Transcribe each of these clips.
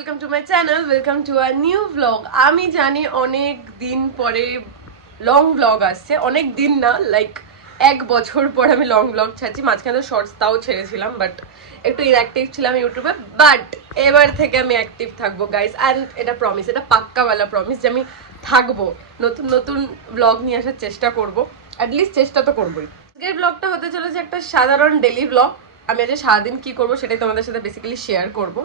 Welcome to my channel, welcome to a new blog. আমি জানি অনেক দিন পরে লং ব্লগ আসছে, অনেক দিন না, লাইক 1 বছর পর আমি লং ব্লগ ছাড়ছি। মাঝখানে তো শর্টস তাও ছেড়েছিলাম, বাট একটু ইনঅ্যাক্টিভ ছিলাম ইউটিউবে। বাট এবার থেকে আমি অ্যাক্টিভ থাকবো গাইস, অ্যান্ড এটা প্রমিস, এটা পাক্কাওয়ালা প্রমিস যে আমি থাকবো, নতুন নতুন ব্লগ নিয়ে আসার চেষ্টা করবো, অ্যাটলিস্ট চেষ্টা তো করবোই। আজকের ব্লগটা হতে চলেছে একটা সাধারণ ডেলি ব্লগ। আমি আজ সারাদিন কি করবো সেটাই তোমাদের সাথে বেসিক্যালি শেয়ার করব।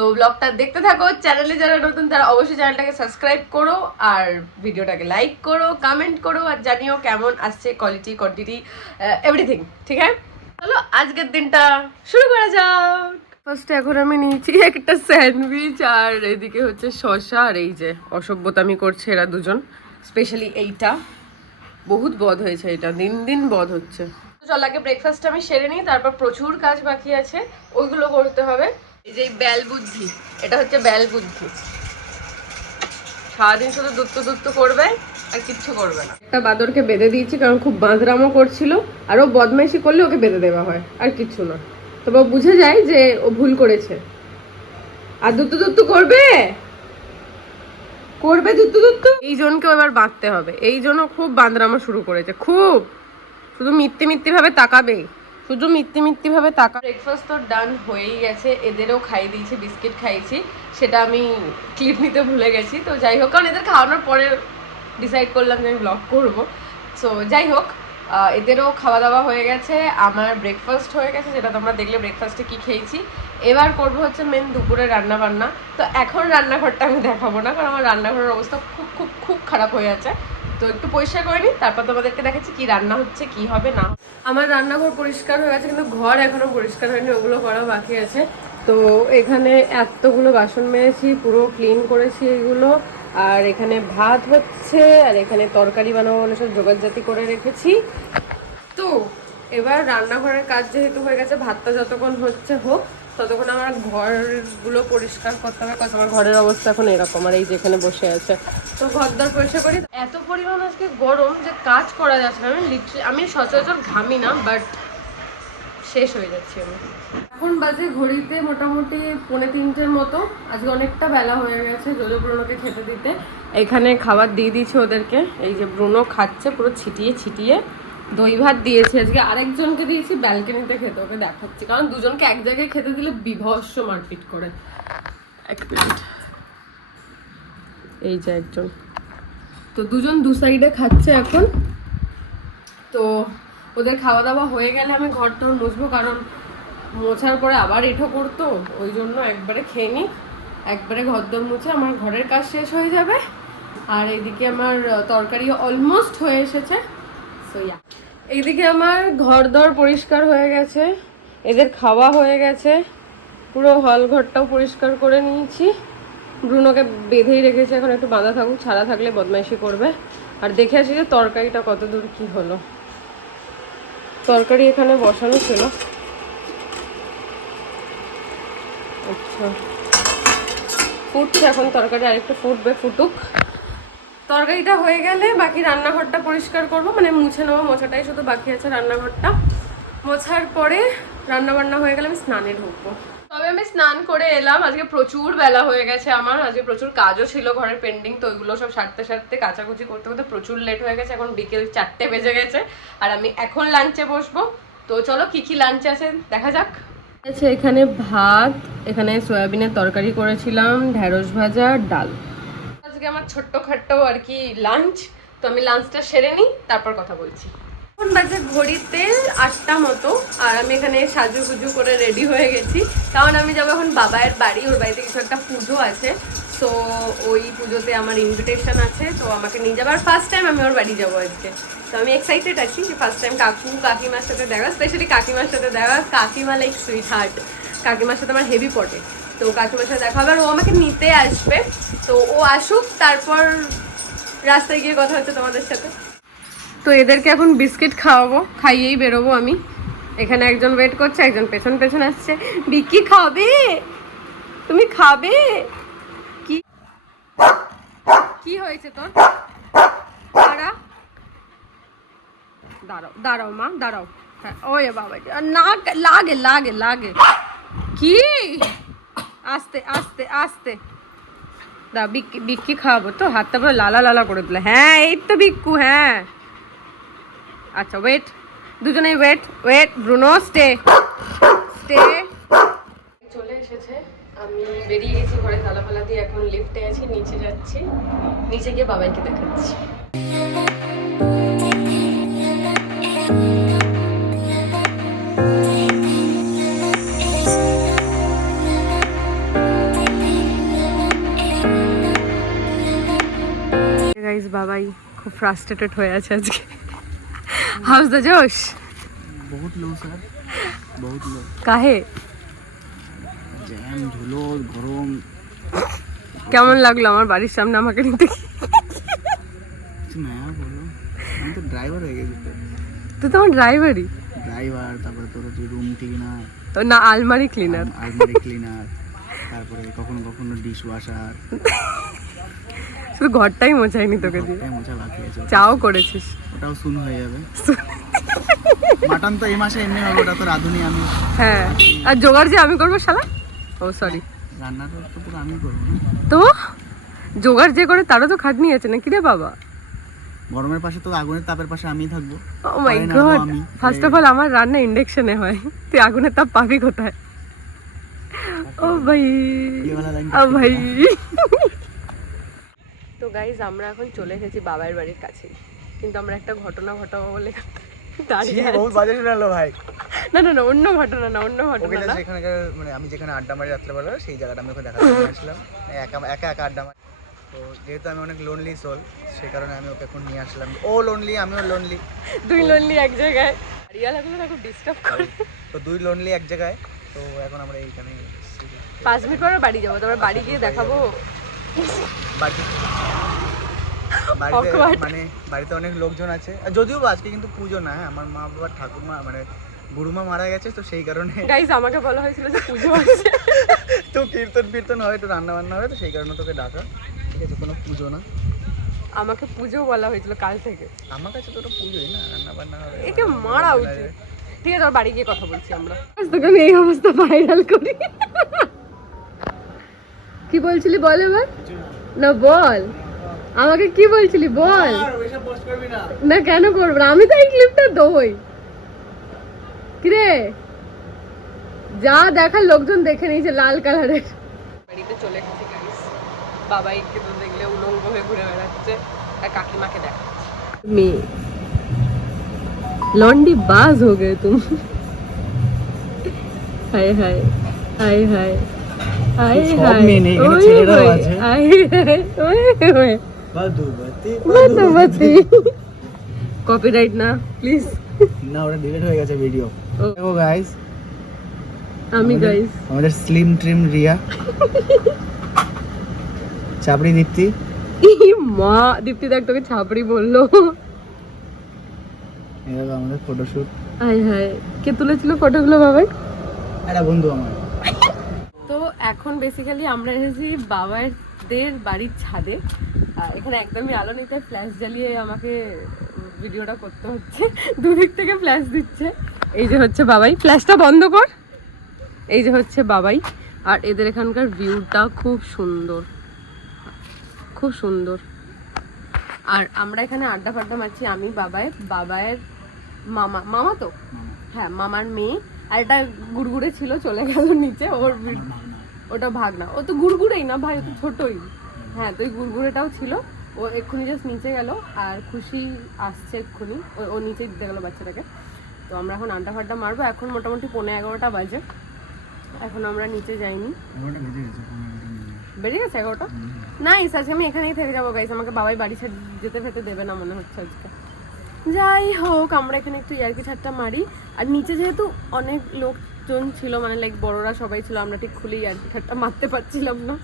তো ব্লগটা দেখতে থাকো। চ্যানেলে যারা নতুন তারা অবশ্যই চ্যানেলটাকে সাবস্ক্রাইব করো, আর ভিডিওটাকে লাইক করো, কমেন্ট করো, আর জানিও কেমন আসছে, কোয়ালিটি, কোয়ান্টিটি, এভরিথিং। ঠিক আছে, চলো আজকের দিনটা শুরু করা যাক। ফার্স্টে এখন আমি নিয়েছি একটা স্যান্ডউইচ, আর এদিকে হচ্ছে শসা, আর এই যে অসভ্যতামি করছে এরা দুজন, স্পেশালি এইটা বহুত বদ হয়েছে, এটা দিন দিন বদ হচ্ছে। চল আগে ব্রেকফাস্ট আমি সেরে নিই, তারপর প্রচুর কাজ বাকি আছে, ওইগুলো করতে হবে। এই যে ব্যাল বুদ্ধি, এটা হচ্ছে ব্যাল বুদ্ধি, সারাদিন শুধু দুত্তু করবে আর কিচ্ছু করবে না। একটা বাদরকে বেঁধে দিয়েছি কারণ খুব বাঁধরামো করছিল, আর ও বদমাইশি করলে ওকে বেঁধে দেওয়া হয়, আর কিচ্ছু না। তবে ও বুঝে যায় যে ও ভুল করেছে, আর দুত্তু করবে করবে দুত্তু। এই জনকেও এবার বাঁধতে হবে, এই জন্য খুব বাঁধরামো শুরু করেছে, খুব শুধু মিথ্যে ভাবে তাকাবে, শুধু মিথ্যে ভাবে তাকা। ব্রেকফাস্ট তো ডান হয়েই গেছে, এদেরও খাইয়ে দিয়েছি, বিস্কিট খাইয়েছি, সেটা আমি ক্লিপ নিতে ভুলে গেছি। তো যাই হোক, কারণ এদের খাওয়ানোর পরে ডিসাইড করলাম যে আমি ব্লগ করবো। সো যাই হোক, এদেরও খাওয়া দাওয়া হয়ে গেছে, আমার ব্রেকফাস্ট হয়ে গেছে, যেটা তোমরা দেখলে ব্রেকফাস্টে কি খেয়েছি। এবার করবো হচ্ছে মেন দুপুরে রান্না বান্না। তো এখন রান্নাঘরটা আমি দেখাবো না, কারণ আমার রান্নাঘরের অবস্থা খুব খুব খুব খারাপ হয়ে আছে। তো একটু পরিষ্কার করে নিই, তারপর তোমাদেরকে দেখাচ্ছি কি রান্না হচ্ছে, কি হবে না। আমার রান্নাঘর পরিষ্কার হয়ে গেছে, কিন্তু ঘর এখনো পরিষ্কার হয়নি, ওগুলো করা বাকি আছে। তো এখানে এতগুলো বাসন মেজেছি, পুরো ক্লিন করেছি এগুলো। আর এখানে ভাত হচ্ছে, আর এখানে তরকারি বানাবো বলে সব জোগাড়জাতি করে রেখেছি। তো এবার রান্নাঘরের কাজ যেহেতু হয়ে গেছে, ভাতটা যতক্ষণ হচ্ছে হোক, ততক্ষণ আমার ঘরগুলো পরিষ্কার করতে হবে, কারণ আমার ঘরের অবস্থা এখন এরকম, আর এই যেখানে বসে আছে। তো ঘরদর পরিষ্কার করি। এত পরিমাণ আজকে গরম যে কাজ করা যাচ্ছে না। আমি সচরাচর ঘামি না, বাট শেষ হয়ে যাচ্ছে আমি। এখন বাজে ঘড়িতে মোটামুটি 2:45-এর মতো। আজকে অনেকটা বেলা হয়ে গেছে জোজো ব্রুনোকে খেতে দিতে। এখানে খাবার দিয়ে দিয়েছি ওদেরকে, এই যে ব্রুনো খাচ্ছে পুরো ছিটিয়ে। দই ভাত দিয়েছি আজকে, আরেকজনকে দিয়েছি ব্যালকনিতে খেতে, ওকে দেখাচ্ছি, কারণ দুজনকে এক জায়গায় খেতে দিলে বিভৎস মারপিট করে। এক মিনিট, এই যে একজন, তো দুজন দু সাইডে খাচ্ছে এখন। তো ওদের খাওয়া দাওয়া হয়ে গেলে আমি ঘরটা মুছবো, কারণ মোছার পরে আবার এঁঠো করতো, ওই জন্য একবারে খেয়ে নিই, একবারে ঘরদোর মুছে আমার ঘরের কাজ শেষ হয়ে যাবে। আর এইদিকে আমার তরকারি অলমোস্ট হয়ে এসেছে। সো ইয়া, এইদিকে আমার ঘরদোর পরিষ্কার হয়ে গেছে, এদের খাওয়া হয়ে গেছে, পুরো হল ঘরটাও পরিষ্কার করে নিয়েছি। ব্রুনোকে বেঁধেই রেখেছি, এখন একটু বাঁধা থাকুক, ছাড়া থাকলে বদমাইশি করবে। আর দেখে আসি যে তরকারিটা কত দূর কি হলো। তরকারি এখানে বসানো ছিল, আচ্ছা ফুটছে এখন তরকারি, আরেকটু ফুটুক। তরকারিটা হয়ে গেলে বাকি রান্নাঘরটা পরিষ্কার করব, মানে মুছে নেবো, মোছাটাই শুধু বাকি আছে রান্নাঘরটা। মোছার পরে রান্নাবান্না হয়ে গেলে আমি স্নানে ঢুকবো। তবে আমি স্নান করে এলাম, আজকে প্রচুর বেলা হয়ে গেছে আমার, আজকে প্রচুর কাজও ছিল ঘরের পেন্ডিং, তো ওইগুলো সব সারতে কাচাকুচি করতে প্রচুর লেট হয়ে গেছে। এখন বিকেল 4টে বেজে গেছে, আর আমি এখন লাঞ্চে বসবো। তো চলো কি লাঞ্চে আছে দেখা যাক। আছে এখানে ভাত, এখানে সয়াবিনের তরকারি করেছিলাম, ঢেঁড়স ভাজা, ডাল। আজকে আমার ছোট্টখাট্টো আর কি লাঞ্চ। তো আমি লাঞ্চটা সেরে নিই, তারপর কথা বলছি। এখন বাজে ঘড়িতে 8টা মতো, আর আমি এখানে সাজুগুজু করে রেডি হয়ে গেছি, কারণ আমি যাবো এখন বাবায়ের বাড়ি, ওর বাড়িতে কিছু একটা পুজো আছে। তো ওই পুজোতে আমার ইনভিটেশন আছে, তো আমাকে নিয়ে যাবার ফার্স্ট টাইম আমি ওর বাড়ি যাবো আজকে। তো আমি এক্সাইটেড আছি যে ফার্স্ট টাইম কাকিমার সাথে দেখা, স্পেশালি কাকিমার সাথে দেখা। কাকিমা লাইক সুইট হার্ট, কাকিমার সাথে আমার হেভি পটে। তো কাকিমার সাথে দেখা হবে, আর ও আমাকে নিতে আসবে। তো ও আসুক, তারপর রাস্তায় গিয়ে কথা হচ্ছে তোমাদের সাথে। তো এদেরকে এখন বিস্কিট খাওয়াবো, খাইয়েই বেরোবো আমি। এখানে একজন ওয়েট করছে, একজন পেছন আসছে। বিকি খাবে, তুমি খাবে? কি কি হয়েছে তোর? দাঁড়াও মা, দাঁড়াও। হ্যাঁ, ওয়ে বাবা, না লাগে। কি আস্তে আস্তে আস্তে দা বিক্কি খাওয়াবো তো, হাতটা পুরো লালা লালা করে দিলে। হ্যাঁ এই তো বিক্কু, হ্যাঁ আচ্ছা ওয়েট, দুজনেই wait wait, Bruno stay stay. চলে এসেছে, আমি বেরিয়ে গেছি ঘরে তালা ফালা দিয়ে, এখন লিফটে আছি, নিচে যাচ্ছি, নিচে গিয়ে বাবাইকে দেখাচ্ছি। গাইস বাবাই খুব ফ্রাস্ট্রেটেড হয়ে আছে আজকে। হাউস দ্য জোশ? बहुत लो सर, बहुत लो। কাহে? জ্যাম, ধুলো, গরম। কেমন লাগলো আমার বাড়ির সামনে আমাকে নিতে? কিছু না বলো, আমি তো ড্রাইভার হয়ে গেছি। তুই তো আমার ড্রাইভারই। ড্রাইভার, তারপরে তোর হচ্ছে রুম ক্লিনার, তো না আলমারি ক্লিনার, আলমারি ক্লিনার, তারপরে কখনো কখনো ডিশ ওয়াশার। শুধু ঘরটাই মোছাইনি তোকে দিয়ে, ঘরটাই মোছা বাকি আছে। চাও করেছিস, ওটাও শুন হয়ে যাবে। মাটন তো এই মাসে এমনি হবে, ওটা তো রাঁধুনি আমি। হ্যাঁ আর জোগাড় যে আমি করবো শালা। ও সরি, রান্নাটা তো পুরো আমি করবো না। তো জোগাড় যে করে তারও তো খাটনি আছে নাকি রে বাবা? গরমের পাশে তো আগুনের তাপের পাশে আমি থাকবো। ও মাই গড, ফার্স্ট অফ অল আমার রান্না ইন্ডাকশনে হয়, তুই আগুনের তাপ পাবি কোথায়? ও ভাই ও ভাই। তো গাইজ আমরা এখন চলে এসেছি বাবার বাড়ির কাছে, কিন্তু আমরা একটা ঘটনা ঘটাবো বলে দাঁড়িয়ে আছি। বহুত বাজে শোনালো ভাই। না না না, অন্য ঘটনা না, অন্য ঘটনা না। সেখানকার মানে আমি যেখানে আড্ডা মারি রাত্রেবেলা, সেই জায়গাটা আমি ওকে দেখাতে আসলাম, একা একা একা আড্ডা মারি। তো যেহেতু আমি অনেক লোনলি সোল, সেই কারণে আমি ওকে এখন নিয়ে আসলাম। ও লোনলি, আমিও লোনলি, দুই লোনলি এক জায়গায়। রিয়া লাগলো না, খুব ডিস্টার্ব করে। তো দুই লোনলি এক জায়গায়। তো এখন আমরা এইখানে 5 মিনিট পরে বাড়ি যাবো, তারপর বাড়ি গিয়ে দেখাবো বাড়িতে মানে বাড়িতে অনেক লোকজন আছে, যদিও বা আজকে কিন্তু পুজো না, হ্যাঁ আমার মা বাবা ঠাকুরমা মানে গুরুমা মারা গেছে, তো সেই কারণে গাইজ আমাকে বলা হয়েছিল যে পুজো আছে, তো কীর্তন হবে, তো রান্না বান্না হবে, তো সেই কারণে তোকে ডাকা। ঠিক আছে, কোনো পুজো না, আমাকে পুজো বলা হয়েছিল কাল থেকে। আমার কাছে তো ওটা পুজোই না, রান্না বান্না হবে, একে মারা উচিত। ঠিক আছে, বাড়ি গিয়ে কথা বলছি আমরা। তোকে আমি এই অবস্থা ভাইরাল করি। কি বলছিলি বল এবার, না বল আমাকে কি বলছিলি বল। না কেন করবো না, আমি তো এই ক্লিপটা দেবই। কিরে যা দেখার লোকজন দেখে নিয়েছে, লাল কালারের। বাড়িতে চলে গেছি গাইস, বাবাইকে তো দেখলে উলঙ্গ হয়ে ঘুরে বেড়াচ্ছে, আর কাকিমাকে দেখাচ্ছে। মেয়ে लौंडी बाज हो गए तुम। हाय हाय हाय हाय हाय हाय मधुमती। कॉपीराइट ना प्लीज না, ওটা ডিলিট হয়ে গেছে ভিডিও। দেখো গাইস, আমি গাইস আমাদের স্লিম ট্রিম রিয়া, চাপড়ি দীপ্তি। মা দীপ্তি দেখ তোকে ছাপড়ি বললো। এবার আমাদের ফটোশুট। হাই হাই, কে তুলেছিল ফটোগুলো বাবাই? একটা বন্ধু আমার। তো এখন বেসিক্যালি আমরা এসেছি বাবাদের বাড়ির ছাদে। এখানে একদমই আলো নেই, তাই ফ্ল্যাশ জ্বালিয়ে আমাকে ভিডিওটা করতে হচ্ছে, দুদিক থেকে ফ্ল্যাশ দিচ্ছে। এই যে হচ্ছে বাবাই, ফ্ল্যাশটা বন্ধ কর। এই যে হচ্ছে বাবাই, আর এদের এখানকার ভিউটা খুব সুন্দর, খুব সুন্দর। আর আমরা এখানে আড্ডা ফাড্ডা মারছি, আমি বাবায়ের মামা তো হ্যাঁ মামার মেয়ে, আর এটা গুড়গুড়ে ছিল, চলে গেল নিচে। ওটা ভাগনা, ও তো গুড়গুড়েই না ভাই, ও তো ছোটই। হ্যাঁ তো ওই গুড়গুড়েটাও ছিল, ও এক্ষুনি জাস্ট নিচে গেল, আর খুশি আসছে এক্ষুনি, ও নিচে দিতে গেলো বাচ্চাটাকে। তো আমরা এখন আড্ডা ফাড্ডা মারবো, এখন মোটামুটি 11:15 বাজে, এখন আমরা নিচে যাইনি। বেরিয়ে গেছে 11টা? নাইস, আজকে আমি এখানেই থেকে যাবো গাইস, আমাকে বাবাই বাড়ি ছেড়ে যেতে ফেতে দেবে না মনে হচ্ছে আজকে। যাই হোক, আমরা এখানে একটু ইয়ার্কি ঠাট্টা মারি, আর নিচে যেহেতু অনেক লোকজন ছিল, মানে লাইক বড়রা সবাই ছিল, আমরা ঠিক খুলে ইয়ার্কি ঠাট্টা মারতে পারছিলাম না,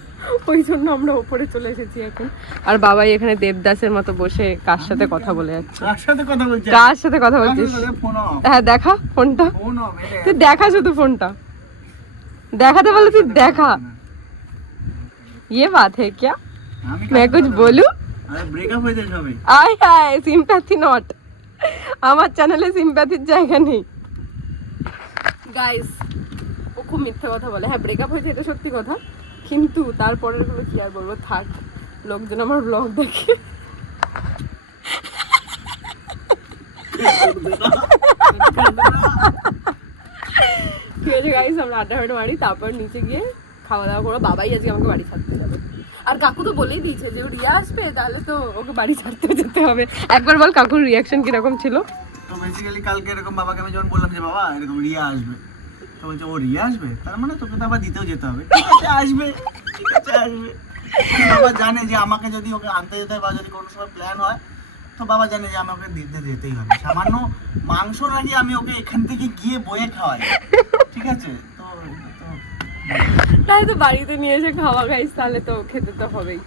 ওই জন্য আমরা ওপরে চলে এসেছি এখন। আর বাবাই এখানে দেবদাসের মতো বসে কার সাথে কথা বলে যাচ্ছে। কার সাথে কথা বলছিস? কার সাথে কথা বলছিস? হ্যাঁ দেখা ফোনটা, তুই দেখা শুধু ফোনটা দেখাতে বলে, তুই দেখা। ये बात है क्या? मैं कुछ बोलूं? ব্রেকআপ হয়েছে সবে। আয় হায়, সিম্প্যাথি নট, আমার চ্যানেলে সিম্প্যাথির জায়গা নেই গাইস। ও খুব মিথ্যে কথা বলে। হ্যাঁ ব্রেকআপ হয়েছে, এটা সত্যি কথা, কিন্তু তারপরের গুলো কি আর বলবো, থাক, লোকজন আমার ব্লগ দেখে। ঠিক আছে গাইস, আমরা আড্ডা ফাড্ডা মারি, তারপর নিচে গিয়ে খাওয়া দাওয়া করবো। বাবাই আজকে আমাকে বাড়ি ছাড়তে যাবে, আর কাকু তো বলেই দিয়েছে যে ও রিয়া আসবে, তাহলে তো ওকে বাড়ি ছাড়তে যেতে হবে। একবার বল কাকুর রিয়াকশন কিরকম ছিল? তো বেসিক্যালি কালকে এরকম বাবাকে আমি যখন বললাম যে বাবা এরকম রিয়া আসবে, তো বলছে ও রিয়া আসবে, তার মানে তোকে তো আবার দিতেও যেতে হবে। ঠিক আছে আসবে, ঠিক আছে আসবে। বাবা জানে যে আমাকে যদি ওকে আনতে যেতে হয় বা যদি কোনো সময় প্ল্যান হয়, তো বাবা জানে যে আমাকে দিতে যেতেই হবে। সামান্য মাংস নাকি আমি ওকে এখান থেকে গিয়ে বয়ে খাওয়াই, ঠিক আছে? তো তাই তো বাড়িতে নিয়ে এসে খাওয়া গাইস, তাহলে তো খেতে তো হবেই।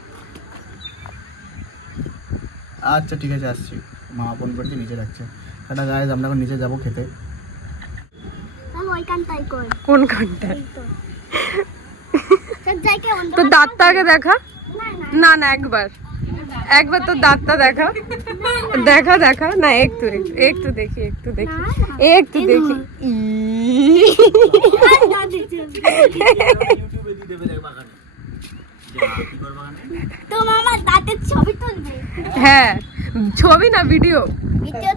আচ্ছা ঠিক আছে আসছি, মা ফোন করছে নিচে রাখছে। টাটা গাইস, আমরা এখন নিচে যাবো খেতে। কোন কানটা? তো দাঁতটা আগে দেখা। না না, একবার তো দাঁতটা দেখা। দেখা না, একটু দেখি। তো মামা দাঁতের ছবি তুলবে? হ্যাঁ, ছবি না ভিডিও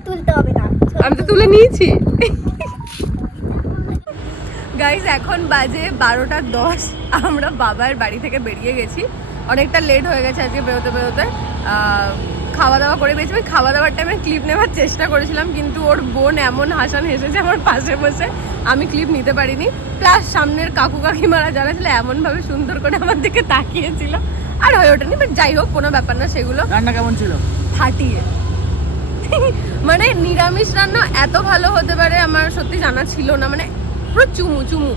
তুলতে হবে না, আমি তো তুলে নিয়েছি। গাইজ এখন বাজে 12:10। আমরা বাবার বাড়ি থেকে বেরিয়ে গেছি, অনেকটা লেট হয়ে গেছে আজকে বেরোতে। খাওয়া দাওয়া করে বেরিয়েছি। খাওয়া দাওয়ার টাইমে ক্লিপ নেওয়ার চেষ্টা করেছিলাম, কিন্তু ওর বোন এমন হাসান হেসেছে আমার পাশে বসে, আমি ক্লিপ নিতে পারিনি। প্লাস সামনের কাকু কাকিমারা যারা ছিল এমনভাবে সুন্দর করে আমার দিকে তাকিয়েছিল, আর হয়ে ওঠেনি। বাট যাই হোক, কোনো ব্যাপার না। সেগুলো রান্না কেমন ছিল? ফাটিয়ে। মানে নিরামিষ রান্না এত ভালো হতে পারে আমার সত্যি জানা ছিল না। মানে পুরো চুমু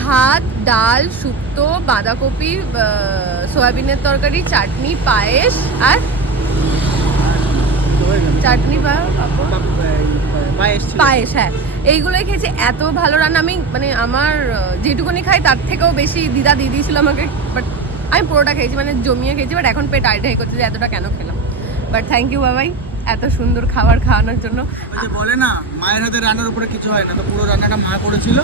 ভাত, ডাল, শুক্তো, বাঁধাকপি, সয়াবিনের তরকারি, চাটনি, পায়েস, আর চাটনি পায়েস। হ্যাঁ, এইগুলোই খেয়েছি। এত ভালো রান্না। আমি মানে আমার যেটুকুনি খাই তার থেকেও বেশি দিদা দিয়ে দিয়েছিল আমাকে, বাট আমি পুরোটা খেয়েছি, মানে জমিয়ে খেয়েছি। বাট এখন পেট আইডাই করছে যে এতটা কেন খেলাম। বাট থ্যাংক ইউ বাবাই এত সুন্দর খাবার খাওয়ানোর জন্য। বলে না মায়ের হাতে রান্নার উপরে কিছু হয় না, তো পুরো রান্নাটা মা করেছিল।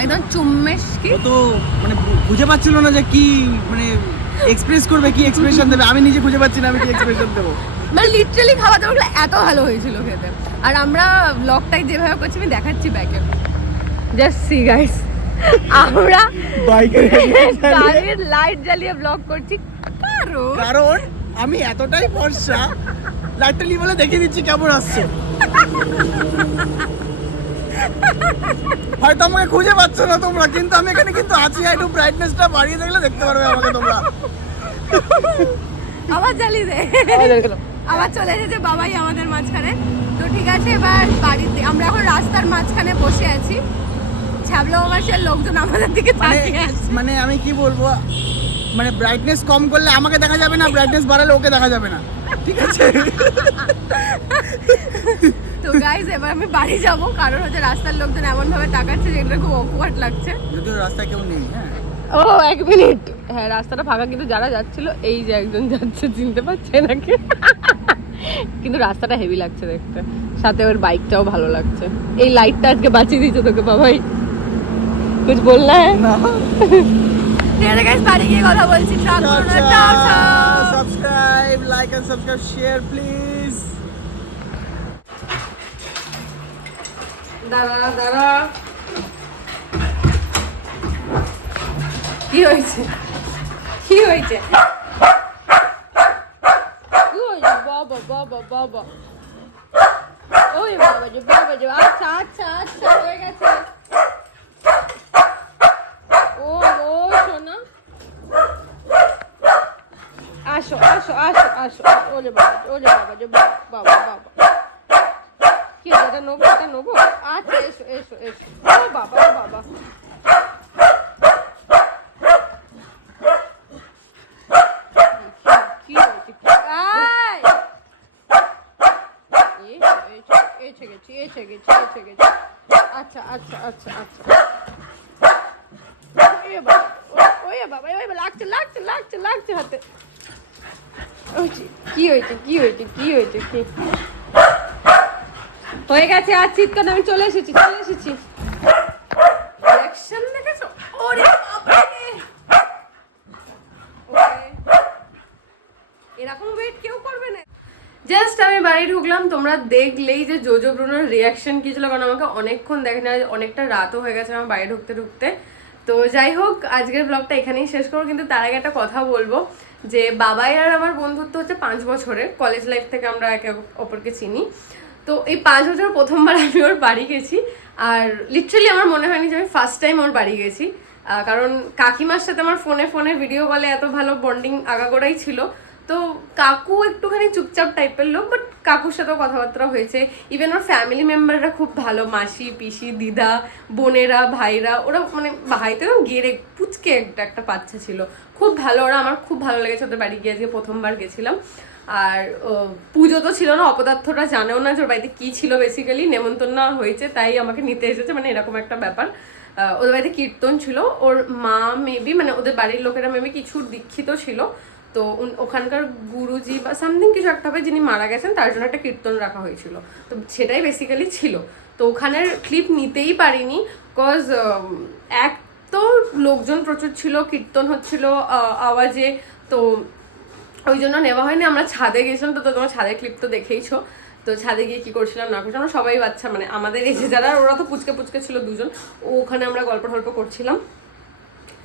একদম চুম্মেশ। কি তো মানে বুঝে পাচ্ছিল না যে কি মানে এক্সপ্রেস করবে, কি এক্সপ্রেশন দেবে। আমি নিজে খুঁজে পাচ্ছি না আমি কি এক্সপ্রেশন দেবো। মানে লিটারালি খাওয়া দাওয়াগুলো এত ভালো হয়েছিল খেতে। আর আমরা ব্লগটাই যেভাবে করছি আমি দেখাচ্ছি ব্যাকে, জাস্ট সি গাইস, আমরা গাড়ির লাইট জ্বালিয়ে ব্লগ করছি। কারণ আমি এতটাই ফর্সা, লাইটটা নিয়ে বলে দেখিয়ে দিচ্ছি কেমন আসছে। হয়তো আমাকে খুঁজে পাচ্ছ না তোমরা, কিন্তু আমি এখানে কিন্তু আছি। একটু ব্রাইটনেসটা বাড়িয়ে দেখলে দেখতে পারবে আমাকে তোমরা। আবার জ্বালিয়ে দে, আবার চলে এসেছে বাবাই আমাদের মাঝখানে। তো ঠিক আছে, এবার বাড়িতে আমরা এখন রাস্তার মাঝখানে বসে আছি। ছ্যাবলা মাসের লোকজন আমাদের দিকে তাকিয়ে আছে। মানে আমি কি বলবো, মানে ব্রাইটনেস কম করলে আমাকে দেখা যাবে না, ব্রাইটনেস বাড়ালে ওকে দেখা যাবে না, ঠিক আছে? তো গাইস এবার আমি বাড়ি যাব, কারণ হচ্ছে রাস্তার লোকজন এমন ভাবে তাকাচ্ছে যেটা খুব অকওয়ার্ড লাগছে। যদিও রাস্তায় কেউ নেই। হ্যাঁ, ও এক মিনিট, হ্যাঁ রাস্তাটা ফাঁকা, কিন্তু যারা যাচ্ছিল এই যে একজন যাচ্ছে, চিনতে পারছে নাকি? কিন্তু রাস্তাটা হেভি লাগছে দেখতে, সাথে ওর বাইকটাও ভালো লাগছে। এই লাইটটা আজকে বাঁচিয়ে দিয়েছে তোকে বাবাই, कुछ बोलना है? না। ঠিক আছে বাড়ি গিয়ে কথা বলছি। Subscribe, like and subscribe, share please. দাঁড়া কি হয়েছে বাবা ওই বাবা যে আচ্ছা হয়ে গেছে। ও সোনা আসো ওরে বাবা যে বাবা কি এটা নেবো আচ্ছা এসো ও বাবা কি হয়েছে এসে গেছি আচ্ছা ওই বাবা লাগছে হাতে। কি হয়েছে কি হয়ে গেছে? আর চিৎকার, আমি চলে এসেছি। রিঅ্যাকশন দেখেছো? ওরে বাবা আমি বাড়ি ঢুকলাম, তোমরা দেখলেই যে জোজো ব্রুনোর রিয়াকশন কি ছিল, কারণ আমাকে অনেকক্ষণ দেখে না, অনেকটা রাতও হয়ে গেছে আমার বাড়ি ঢুকতে ঢুকতে। তো যাই হোক, আজকের ব্লগটা এখানেই শেষ করবো, কিন্তু তার আগে একটা কথা বলবো যে বাবাই আর আমার বন্ধুত্ব হচ্ছে 5 বছরের, কলেজ লাইফ থেকে আমরা একে অপরকে চিনি। তো এই 5 বছর প্রথমবার আমি ওর বাড়ি গেছি, আর লিটারালি আমার মনে হয়নি যে আমি ফার্স্ট টাইম ওর বাড়ি গেছি, কারণ কাকিমার সাথে আমার ফোনে ফোনে ভিডিও কলে এত ভালো বন্ডিং আগাগোড়াই ছিল। তো কাকু একটুখানি চুপচাপ টাইপের লোক, বাট কাকুর সাথেও কথাবার্তা হয়েছে। ইভেন ওর ফ্যামিলি মেম্বাররা খুব ভালো, মাসি পিসি দিদা বোনেরা ভাইরা, ওরা মানে ভাইতে না গেড়ে পুচকে একটা বাচ্চা ছিল, খুব ভালো ওরা। আমার খুব ভালো লেগেছে ওদের বাড়ি গিয়ে, আজকে প্রথমবার গেছিলাম। আর পুজো তো ছিল না, অপদার্থটা জানেও না যে ওর বাড়িতে কী ছিল, বেসিক্যালি নেমন্তন্ন হয়েছে তাই আমাকে নিতে এসেছে, মানে এরকম একটা ব্যাপার। ওদের বাড়িতে কীর্তন ছিল, ওর মা মেবি মানে ওদের বাড়ির লোকেরা মেবি কিছু দীক্ষিত ছিল, তো ওখানকার গুরুজি বা সামথিং কিছু একটা হবে যিনি মারা গেছেন, তার জন্য একটা কীর্তন রাখা হয়েছিল, তো সেটাই বেসিক্যালি ছিল। তো ওখানের ক্লিপ নিতেই পারিনি, বিকজ এক তো লোকজন প্রচুর ছিল, কীর্তন হচ্ছিল আওয়াজে, তো ওই জন্য নেওয়া হয়নি। আমরা ছাদে গেছিলাম, তো তোমার ছাদের ক্লিপ তো দেখেইছো। তো ছাদে গিয়ে কি করছিলাম না করছিলাম, আমরা সবাই বাচ্চা মানে আমাদের এসে যারা, ওরা তো পুচকে পুচকে ছিল দুজন, ওখানে আমরা গল্প টল্প করছিলাম।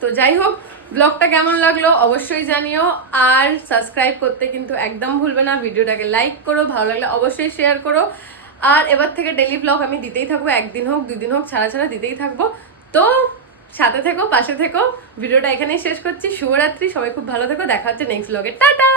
তো যাই হোক, ব্লগটা কেমন লাগলো অবশ্যই জানিও, আর সাবস্ক্রাইব করতে কিন্তু একদম ভুলবে না, ভিডিওটাকে লাইক করো, ভালো লাগলে অবশ্যই শেয়ার করো। আর এবার থেকে ডেইলি ব্লগ আমি দিতেই থাকবো, একদিন হোক 2 দিন হোক ছাড়া ছাড়া দিতেই থাকবো। তো সাথে থেকো, পাশে থেকো। ভিডিওটা এখানেই শেষ করছি, শুভরাত্রি, সবাই খুব ভালো থেকো, দেখা হচ্ছে নেক্সট ব্লগে, টাটা।